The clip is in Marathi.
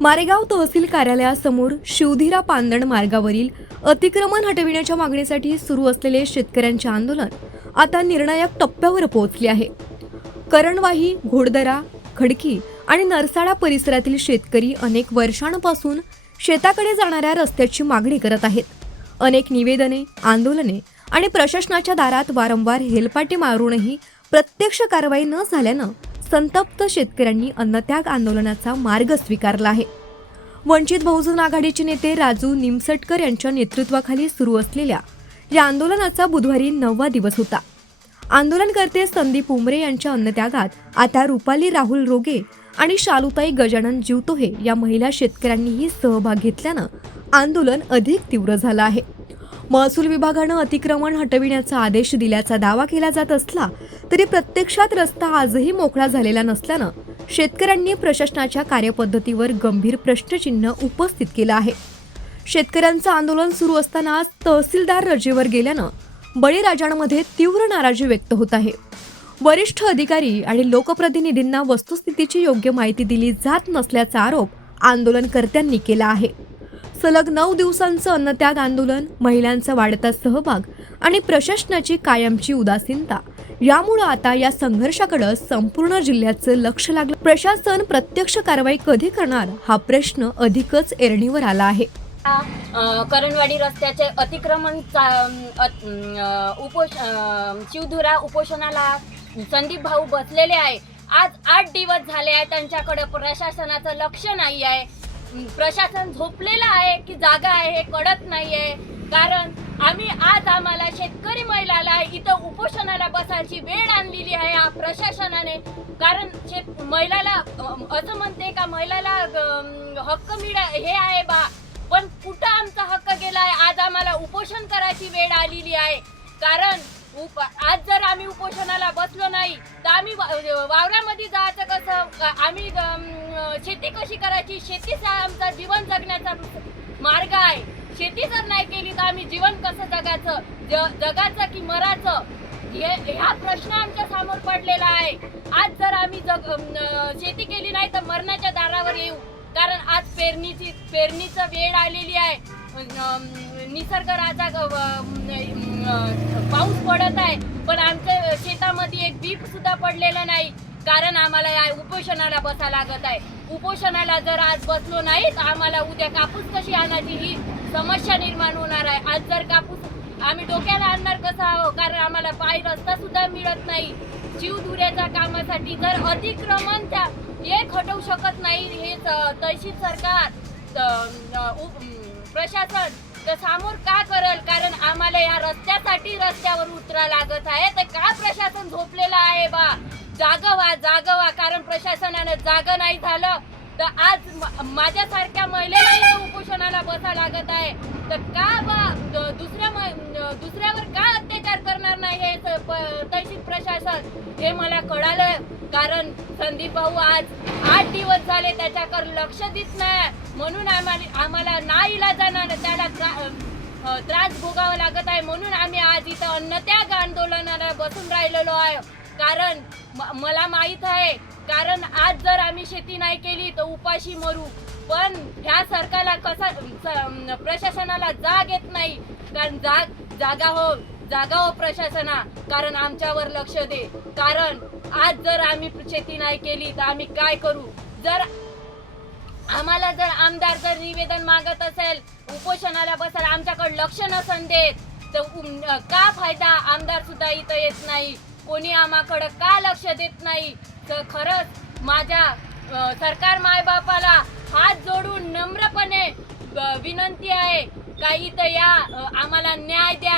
मारेगाव तहसील कार्यालयासमोर शिवधीरा पांदण मार्गावरील अतिक्रमण हटविण्याच्या मागणीसाठी सुरू असलेले शेतकऱ्यांचे आंदोलन आता निर्णायक टप्प्यावर पोहोचले आहे. करणवाही, घोडदरा, खडकी आणि नरसाळा परिसरातील शेतकरी अनेक वर्षांपासून शेताकडे जाणाऱ्या रस्त्याची मागणी करत आहेत. अनेक निवेदने, आंदोलने आणि प्रशासनाच्या दारात वारंवार हेलपाटे मारूनही प्रत्यक्ष कारवाई न झाल्यानं संतप्त शेतकऱ्यांनी अन्नत्याग आंदोलनाचा मार्ग स्वीकारला आहे. वंचित बहुजन आघाडीचे नेते राजू निमसटकर यांच्या नेतृत्वाखाली सुरू असलेल्या या आंदोलनाचा बुधवारी 9वा दिवस होता. आंदोलनकर्ते संदीप उमरे यांच्या अन्नत्यागात आता रुपाली राहुल रोगे आणि शालुताई गजानन जीवतोहे या महिला शेतकऱ्यांनीही सहभाग घेतल्यानं आंदोलन अधिक तीव्र झालं आहे. महसूल विभागानं अतिक्रमण हटविण्याचा आदेश दिल्याचा दावा केला जात असला तरी प्रत्यक्षात रस्ता आजही मोकळा झालेला नसल्यानं शेतकऱ्यांनी प्रशासनाच्या कार्यपद्धतीवर गंभीर प्रश्नचिन्ह उपस्थित केलं आहे. शेतकऱ्यांचं आंदोलन सुरू असताना तहसीलदार रजेवर गेल्यानं बळीराजांमध्ये तीव्र नाराजी व्यक्त होत आहे. वरिष्ठ अधिकारी आणि लोकप्रतिनिधींना वस्तुस्थितीची योग्य माहिती दिली जात नसल्याचा आरोप आंदोलनकर्त्यांनी केला आहे. सलग 9 दिवसांचं अन्नत्याग आंदोलन, महिलांचा वाढता सहभाग आणि प्रशासनाची कायमची उदासीनता यामुळे आता या संघर्षाकडे संपूर्ण जिल्ह्याचं लक्ष लागलं. प्रशासन प्रत्यक्ष कारवाई कधी करणार हा प्रश्न अधिकच ऐरणीवर आला आहे. करणवाडी रस्त्याचे अतिक्रमण शिवधुरा उपोषणाला संदीप भाऊ बसलेले आहे. आज 8 दिवस झाले आहे, त्यांच्याकडे प्रशासनाचं लक्ष नाही आहे. प्रशासन झोपलेलं आहे की जागा आहे हे कळत नाही आहे. कारण आम्हाला शेतकरी महिलाला इथं उपोषणाला बसायची वेळ आणलेली आहे या प्रशासनाने. कारण महिलाला असं म्हणते का महिलाला हक्क हे आहे बा, पण कुठं आमचा हक्क गेलाय? आज आम्हाला उपोषण करायची वेळ आलेली आहे. कारण आज जर आम्ही उपोषणाला बसलो नाही तर आम्ही वावरामध्ये जायचं कसं? आम्ही शेती कशी करायची? शेतीच आमचा जीवन जगण्याचा मार्ग आहे. शेती जर नाही केली तर आम्ही जीवन कसं जगाचं की मराचं? हा प्रश्न आमच्या समोर पडलेला आहे. आज जर आम्ही शेती केली नाही तर मरणाच्या दारावर येऊ. कारण आज पेरणीचं वेळ आलेली आहे. निसर्ग राजा पाऊस पडत आहे, पण आमच्या शेतामध्ये एक बीप सुद्धा पडलेलं नाही. कारण आम्हाला या उपोषणाला बसा लागत आहे. उपोषणाला जर आज बसलो नाही तर आम्हाला उद्या कापूस कशी आणायची ही समस्या निर्माण होणार आहे. आज जर कापूस आम्ही डोक्याला आणणार कसा? कारण आम्हाला पायी रस्ता सुद्धा मिळत नाही. शिवधुऱ्याच्या कामासाठी जर अतिक्रमण एक हटवू शकत नाही हे तहसील सरकार प्रशासन तर समोर का करल? कारण आम्हाला या रस्त्यासाठी रस्त्यावर उतरा लागत आहे. तर का प्रशासन झोपलेलं आहे बा? जागवा. कारण प्रशासनानं जागा नाही झालं तर आज माझ्यासारख्या महिलेला इथं उपोषणाला बसा लागत आहे. तर का बा दुसऱ्यावर का अत्याचार करणार नाही हे तहसील प्रशासन? हे मला कळालं. कारण संदीप भाऊ आज 8 दिवस झाले त्याच्याकडे लक्ष देत नाही. म्हणून आम्हाला नाईलाजानं त्याला त्रास भोगावा लागत आहे. म्हणून आम्ही आज इथं अन्नत्याग आंदोलनाला बसून राहिलेलो आहे. कारण मला माहित आहे, कारण आज जर आम्ही शेती नाही केली तर उपाशी मरू. पण ह्या सरकारला प्रशासनाला जाग येत नाही. कारण जागा हो प्रशासना, कारण आमच्यावर लक्ष दे. कारण आज जर आम्ही शेती नाही केली तर आम्ही काय करू? जर आम्हाला आमदार निवेदन मागत असेल, उपोषणाला बसाल, आमच्याकडे लक्ष नसन देत तर का फायदा? आमदार सुद्धा इथं येत नाही. कोणी आम्हाकडे का लक्ष देत नाही? तर खरंच माझ्या सरकार मायबापाला हात जोडून नम्रपणे विनंती आहे का इथं या, आम्हाला न्याय द्या.